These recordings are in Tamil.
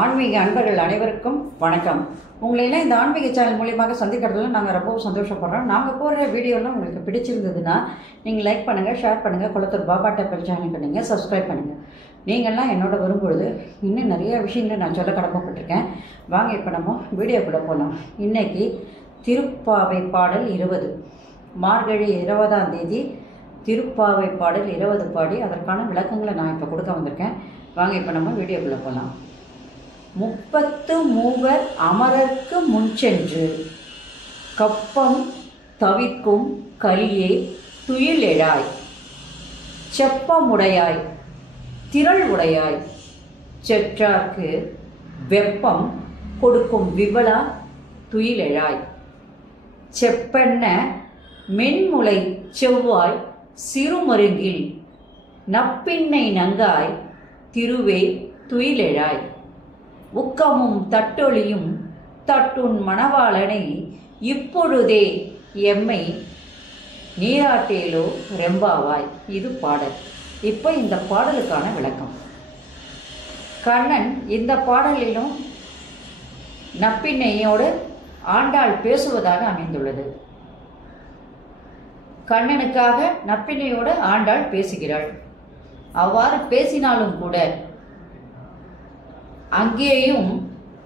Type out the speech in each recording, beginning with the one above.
ஆன்மீக அன்பர்கள் அனைவருக்கும் வணக்கம். உங்களெல்லாம் இந்த ஆன்மீக சேனல் மூலியமாக சந்திக்கிறதுல நாங்கள் ரொம்பவும் சந்தோஷப்படுறோம். நாங்கள் போடுற வீடியோலாம் உங்களுக்கு பிடிச்சிருந்ததுன்னா நீங்கள் லைக் பண்ணுங்கள், ஷேர் பண்ணுங்கள், குளத்தூர் பாபா டெம்பிள் சேனலுக்கு நீங்கள் சப்ஸ்கிரைப் பண்ணுங்கள். நீங்கள்லாம் என்னோட வரும்பொழுது இன்னும் நிறைய விஷயங்களை நான் சொல்ல கடமைப்பட்டிருக்கேன். வாங்க இப்போ நம்ம வீடியோக்குள்ளே போகலாம். இன்றைக்கி திருப்பாவை பாடல் 20 மார்கழி 20ஆம் தேதி திருப்பாவை பாடல் 20 பாடி அதற்கான விளக்கங்களை நான் இப்போ கொடுக்க வந்திருக்கேன். வாங்க இப்போ நம்ம வீடியோக்குள்ளே போகலாம். 33 அமரர்க்கு முன்சென்று கப்பம் தவிர்க்கும் கலியே துயிலெழாய், செப்பமுடையாய் திரள் உடையாய், செற்றார்க்கு வெப்பம் கொடுக்கும் விவலா துயிலெழாய், செப்பென்ன மென்முலை செவ்வாய் சிறுமருங்கில் நப்பின்னை நங்காய் திருவே துயிலெழாய், உக்கமும் தட்டொழியும் தட்டுன் மணவாளனை இப்பொழுதே எம்மை நீராட்டேலோ ரெம்பாவாய். இது பாடல். இப்போ இந்த பாடலுக்கான விளக்கம். கண்ணன் இந்த பாடலிலும் நப்பின்னையோடு ஆண்டாள் பேசுவதாக அமைந்துள்ளது. கண்ணனுக்காக நப்பின்னையோடு ஆண்டாள் பேசுகிறாள். அவ்வாறு பேசினாலும் கூட அங்கேயும்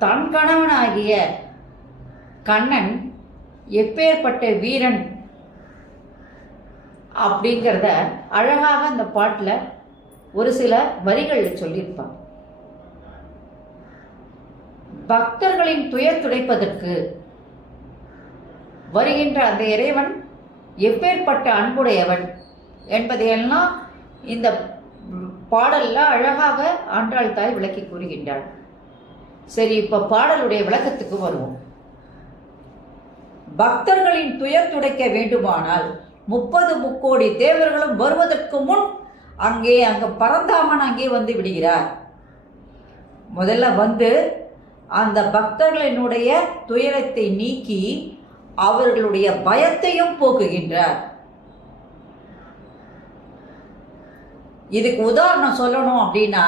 தன் கணவனாகிய கண்ணன் எப்பேற்பட்ட வீரன் அப்படிங்கிறத அழகாக அந்த பாட்டில் ஒரு சில வரிகளில் சொல்லியிருப்பான். பக்தர்களின் துயர் துடைப்பதற்கு வருகின்ற அந்த இறைவன் எப்பேற்பட்ட அன்புடையவன் என்பதையெல்லாம் இந்த பாடல்ல அழகாக ஆண்டாள் தாய் விளக்கி கூறுகின்றாள். சரி, இப்ப பாடலுடைய விளக்கத்துக்கு வருவோம். பக்தர்களின் துயர் துடைக்க வேண்டுமானால் 30 முக்கோடி தேவர்களும் வருவதற்கு முன் அங்க பரந்தாமன் அங்கே வந்து விடுகிறார். முதல்ல வந்து அந்த பக்தர்களினுடைய துயரத்தை நீக்கி அவர்களுடைய பயத்தையும் போக்குகின்றார். இதுக்கு உதாரணம் சொல்லணும் அப்படின்னா,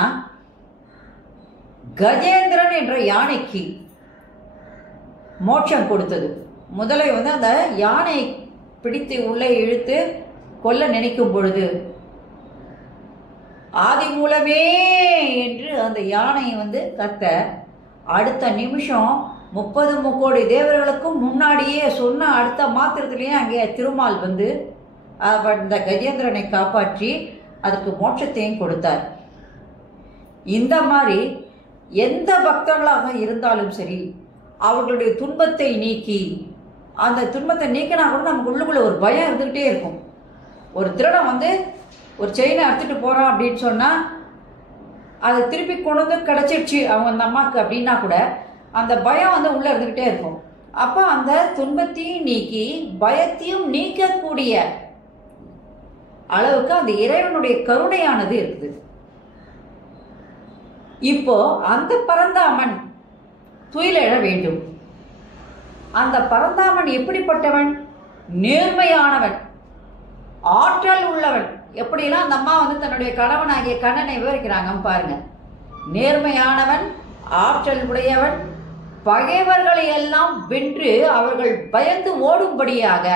கஜேந்திரன் என்ற யானைக்கு மோட்சம் கொடுத்தது. முதலை வந்து அந்த யானை பிடித்து உள்ளே இழுத்து கொல்ல நினைக்கும் பொழுது ஆதி மூலமே என்று அந்த யானை வந்து கத்த, அடுத்த நிமிஷம் 30 முக்கோடி தேவர்களுக்கும் முன்னாடியே சொன்ன அடுத்த மாத்திரத்திலேயே அங்கே திருமால் வந்து அந்த கஜேந்திரனை காப்பாற்றி அதுக்கு மோட்சத்தையும் கொடுத்தார். இந்த மாதிரி எந்த பக்தர்களாக இருந்தாலும் சரி, அவர்களுடைய துன்பத்தை நீக்கி, அந்த துன்பத்தை நீக்கினா கூட நமக்கு உள்ளுக்குள்ள ஒரு பயம் இருந்துகிட்டே இருக்கும். ஒரு திருடன் வந்து ஒரு செயினை அறுத்துட்டு போறான் அப்படின்னு சொன்னா அதை திருப்பி கொண்டு வந்து கிடைச்சிடுச்சு அவங்க அந்த அம்மாவுக்கு அப்படின்னா கூட அந்த பயம் வந்து உள்ள இருந்துகிட்டே இருக்கும். அப்ப அந்த துன்பத்தையும் நீக்கி பயத்தையும் நீக்கக்கூடிய அளவுக்கு அந்த இறைவனுடைய கருணையானது இருக்குது. இப்போ அந்த பரந்தாமன் துயிலெழ வேண்டும். அந்த பரந்தாமன் எப்படிப்பட்டவன்? நேர்மையானவன், ஆற்றல் உள்ளவன். எப்படிலாம் அந்த அம்மா வந்து தன்னுடைய கணவனாகிய கண்ணனை விவரிக்கிறாங்க பாருங்க. நேர்மையானவன், ஆற்றல் உடையவன், பகைவர்களை எல்லாம் வென்று அவர்கள் பயந்து ஓடும்படியாக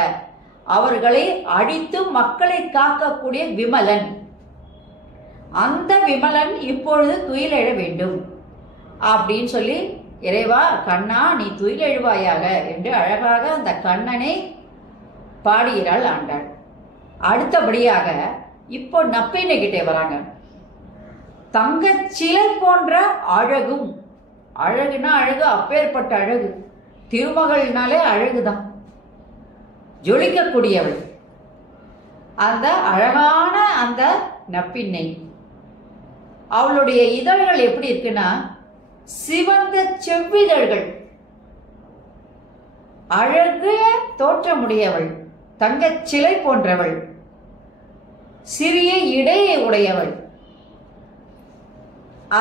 அவர்களை அடித்து மக்களை காக்கக்கூடிய விமலன். அந்த விமலன் இப்பொழுது துயிலெழ வேண்டும் அப்படின்னு சொல்லி, இறைவா கண்ணா நீ துயிலெழுவாயாக என்று அழகாக அந்த கண்ணனை பாடுகிறாள் ஆண்டாள். அடுத்தபடியாக இப்போ நப்பின்னை கிட்டே வராங்க. தங்கச்சிலை போன்ற அழகும், அழகுனா அழகு, அப்பேற்பட்ட அழகு, திருமகள்னாலே அழகுதான், ஜொலிக்கக்கூடியவள். அந்த அழகான அந்த நப்பின்னை, அவளுடைய இதழ்கள் எப்படி இருக்குன்னா சிவந்த செவ்விதழ்கள், அழகு தோற்றமுடையவள், தங்கச்சிலை போன்றவள், சிறிய இடையை உடையவள்.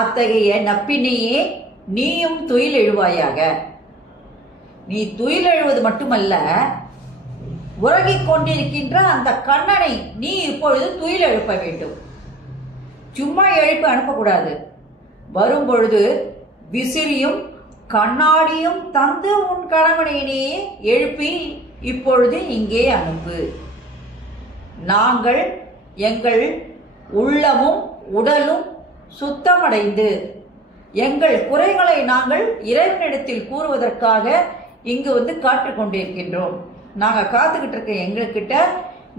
அத்தகைய நப்பினையே நீயும் துயில் எழுவாயாக. நீ துயில் எழுவது மட்டுமல்ல, உறங்கிக் கொண்டிருக்கின்ற அந்த கண்ணனை நீ இப்பொழுது துயில் எழுப்ப வேண்டும். சும்மா எழுப்பி அனுப்பக்கூடாது. வரும்பொழுது விசிறியும் கண்ணாடியும் தந்து உன் கணவனை நீ எழுப்பி இப்பொழுது இங்கே அனுப்பு. நாங்கள் எங்கள் உள்ளமும் உடலும் சுத்தமடைந்து எங்கள் குறைகளை நாங்கள் இறைவனிடத்தில் கூறுவதற்காக இங்கு வந்து காத்துக் கொண்டிருக்கின்றோம். நாங்கள் காத்துக்கிட்டு இருக்க எங்ககிட்ட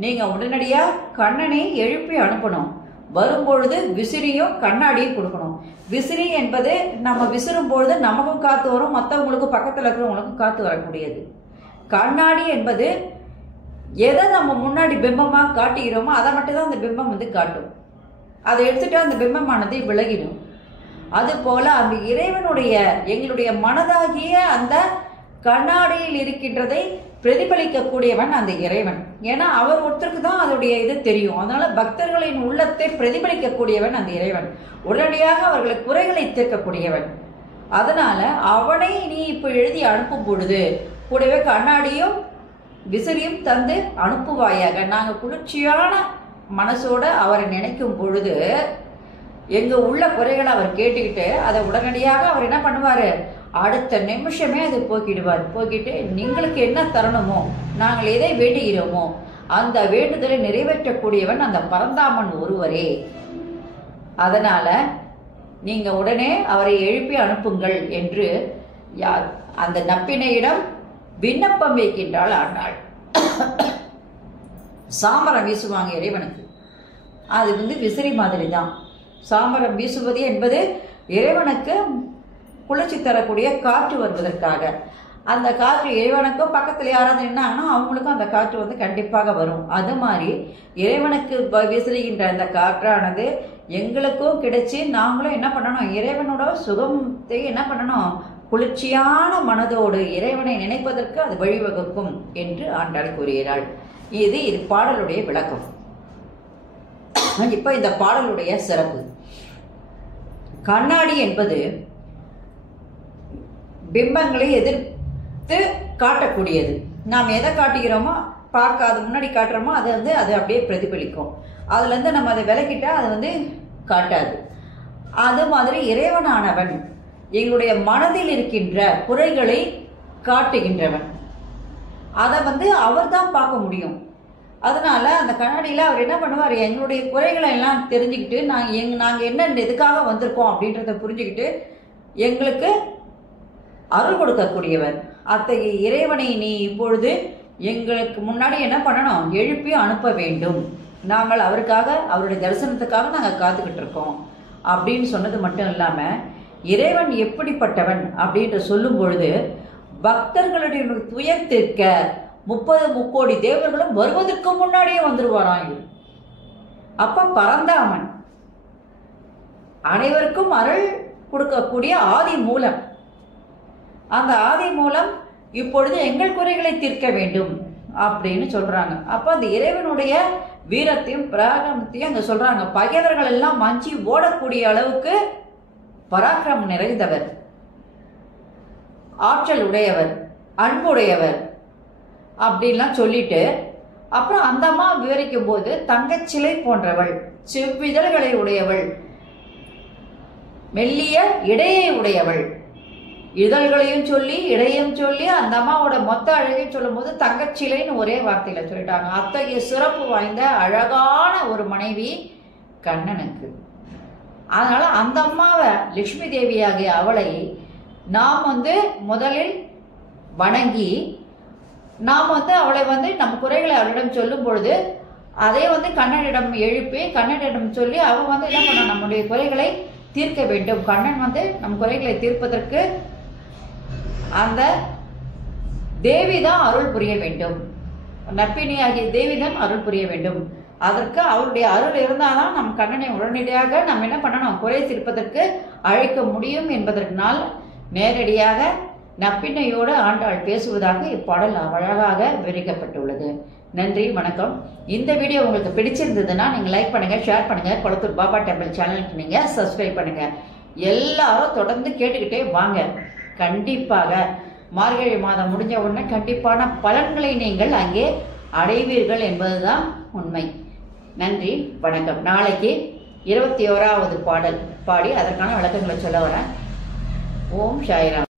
நீங்கள் உடனடியாக கண்ணனை எழுப்பி அனுப்பணும். வரும்பொழுது விசிறியும் கண்ணாடியும் கொடுக்கணும். விசிறி என்பது நம்ம விசிறும் பொழுது நமக்கும் காற்று வரும், மற்றவங்களுக்கும் பக்கத்தில் இருக்கிறவங்களுக்கும் காற்று வரக்கூடியது. கண்ணாடி என்பது எதை நம்ம முன்னாடி பிம்பமாக காட்டுகிறோமோ அதை மட்டும்தான் அந்த பிம்பம் வந்து காட்டும். அதை எடுத்துட்டா அந்த பிம்பமானது விலகிடும். அதுபோல அந்த இறைவனுடைய எங்களுடைய மனதாகிய அந்த கண்ணாடியில் இருக்கின்றதை பிரதிபலிக்கக்கூடியவன் அந்த இறைவன். ஏன்னா அவர் ஒருத்தருக்கு தான் அதோடைய இது தெரியும். அதனால பக்தர்களின் உள்ளத்தை பிரதிபலிக்கக்கூடியவன் அந்த இறைவன். உடனடியாக அவர்களை குறைகளை தீர்க்கக்கூடியவன். அதனால அவனை நீ இப்போ எழுதி அனுப்பும் பொழுது கூடவே கண்ணாடியும் விசிறியும் தந்து அனுப்புவாயாக. நாங்கள் குளிர்ச்சியான மனசோட அவரை நினைக்கும் பொழுது எங்கள் உள்ள குறைகளை அவர் கேட்டுக்கிட்டு அதை உடனடியாக அவர் என்ன பண்ணுவார், அடுத்த நிமிஷமே அதை போக்கிடுவார். போக்கிட்டு நீங்களுக்கு என்ன தரணுமோ, நாங்கள் எதை வேண்டுகிறோமோ அந்த வேண்டுதலை நிறைவேற்றக்கூடியவன் அந்த பரந்தாமன் ஒருவரே. அதனால நீங்க உடனே அவரை எழுப்பி அனுப்புங்கள் என்று யார் அந்த நப்பினையிடம் விண்ணப்பம் வைக்கின்றாள் ஆண்டாள். சாமரம் வீசுவாங்க இறைவனுக்கு. அது வந்து விசிறி மாதிரி தான். சாமரம் வீசுவது என்பது இறைவனுக்கு குளிர்ச்சி தரக்கூடிய காற்று வருவதற்காக. அந்த காற்று இறைவனுக்கும் பக்கத்தில் யாராவது நின்னாங்கன்னா அவங்களுக்கும் அந்த காற்று வந்து கண்டிப்பாக வரும். அது மாதிரி இறைவனுக்கு விசிறுகின்ற அந்த காற்றானது எங்களுக்கும் கிடைச்சி நாங்களும் என்ன பண்ணணும், இறைவனோட சுகத்தை என்ன பண்ணணும், குளிர்ச்சியான மனதோடு இறைவனை நினைப்பதற்கு அது வழிவகுக்கும் என்று ஆண்டாள் கூறுகிறாள். இது பாடலுடைய விளக்கம். இப்ப இந்த பாடலுடைய சிறப்பு. கண்ணாடி என்பது பிம்பங்களை எதிர்த்து காட்டக்கூடியது. நாம் எதை காட்டுகிறோமோ பார்க்காத முன்னாடி காட்டுறோமோ அது வந்து அது அப்படியே பிரதிபலிக்கும். அதுலேருந்து நம்ம அதை விலக்கிட்டா அது வந்து காட்டாது. அது மாதிரி இறைவனானவன் எங்களுடைய மனதில் இருக்கின்ற குறைகளை காட்டுகின்றவன். அதை வந்து அவர் தான் பார்க்க முடியும். அதனால அந்த கண்ணாடியில் அவர் என்ன பண்ணுவார், எங்களுடைய குறைகளை எல்லாம் தெரிஞ்சுக்கிட்டு நாங்கள் என்ன எதுக்காக வந்திருக்கோம் அப்படின்றத புரிஞ்சுக்கிட்டு எங்களுக்கு அருள் கொடுக்கக்கூடியவர். அத்தகைய இறைவனை நீ இப்பொழுது எங்களுக்கு முன்னாடி என்ன பண்ணணும், எழுப்பி அனுப்ப வேண்டும். நாங்கள் அவருக்காக அவருடைய தரிசனத்துக்காக நாங்கள் காத்துக்கிட்டு இருக்கோம் அப்படின்னு சொன்னது மட்டும் இல்லாமல் இறைவன் எப்படிப்பட்டவன் அப்படின்ற சொல்லும் பொழுது பக்தர்களுடைய துயர் தீர்க்க 30 முக்கோடி தேவர்களும் வருவதற்கு முன்னாடியே வந்துருவாராம். அப்ப பரந்தாமன் அனைவருக்கும் அருள் கொடுக்கக்கூடிய ஆதி மூலம். அந்த ஆதி மூலம் இப்பொழுது எங்கள் குறைகளை தீர்க்க வேண்டும் அப்படின்னு சொல்றாங்க. அப்ப அந்த இறைவனுடைய வீரத்தையும் பராக்கிரமத்தையும் அங்க சொல்றாங்க. பகைவர்கள் எல்லாம் மஞ்சி ஓடக்கூடிய அளவுக்கு பராக்கிரமம் நிறைந்தவர், ஆற்றல் உடையவர், அன்புடையவர் அப்படின்லாம் சொல்லிட்டு அப்புறம் அந்த அம்மா விவரிக்கும் போது தங்கச்சிலை போன்றவள், செவ்விதழ்களை உடையவள், மெல்லிய இடையை உடையவள், இதழ்களையும் சொல்லி இடையும் சொல்லி அந்த அம்மாவோட மொத்த அழகையும் சொல்லும் போது தங்கச்சிலைன்னு ஒரே வார்த்தையில சொல்லிட்டாங்க. அத்தகைய சிறப்பு வாய்ந்த அழகான ஒரு மனைவி கண்ணனுக்கு. அதனால அந்த அம்மாவை லட்சுமி தேவியாகிய அவளை நாம் வந்து முதலில் வணங்கி நாம் வந்து அவளை வந்து நம் குறைகளை அவளிடம் சொல்லும் பொழுது அதை வந்து கண்ணனிடம் எழுப்பி கண்ணனிடம் சொல்லி அவன் வந்து என்ன பண்ண நம்முடைய குறைகளை தீர்க்க வேண்டும். கண்ணன் வந்து நம் குறைகளை தீர்ப்பதற்கு அந்த தேவிதான் அருள் புரிய வேண்டும், நப்பினியாகிய தேவிதான் அருள் புரிய வேண்டும். அதற்கு அவருடைய அருள் இருந்தால்தான் நம் கண்ணனை உடனடியாக நம்ம என்ன பண்ணணும், குறை தீர்ப்பதற்கு அழைக்க முடியும் என்பதற்கால் நேரடியாக நப்பின்னையோடு ஆண்டாள் பேசுவதாக இப்பாடல் அழகாக விவரிக்கப்பட்டுள்ளது. நன்றி, வணக்கம். இந்த வீடியோ உங்களுக்கு பிடிச்சிருந்ததுன்னா நீங்கள் லைக் பண்ணுங்க, ஷேர் பண்ணுங்க, கொளத்தூர் பாபா டெம்பிள் சேனலுக்கு நீங்க சப்ஸ்கிரைப் பண்ணுங்க. எல்லாரும் தொடர்ந்து கேட்டுக்கிட்டே வாங்க. கண்டிப்பாக மார்கழி மாதம் முடிஞ்ச உடனே கண்டிப்பான பலன்களை நீங்கள் அங்கே அடைவீர்கள் என்பதுதான் உண்மை. நன்றி, வணக்கம். நாளைக்கு 21வது பாடல் பாடி அதற்கான விளக்கங்களை சொல்ல வரேன். ஓம் Sairam.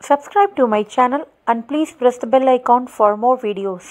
Subscribe to my channel and please press the bell icon for more videos.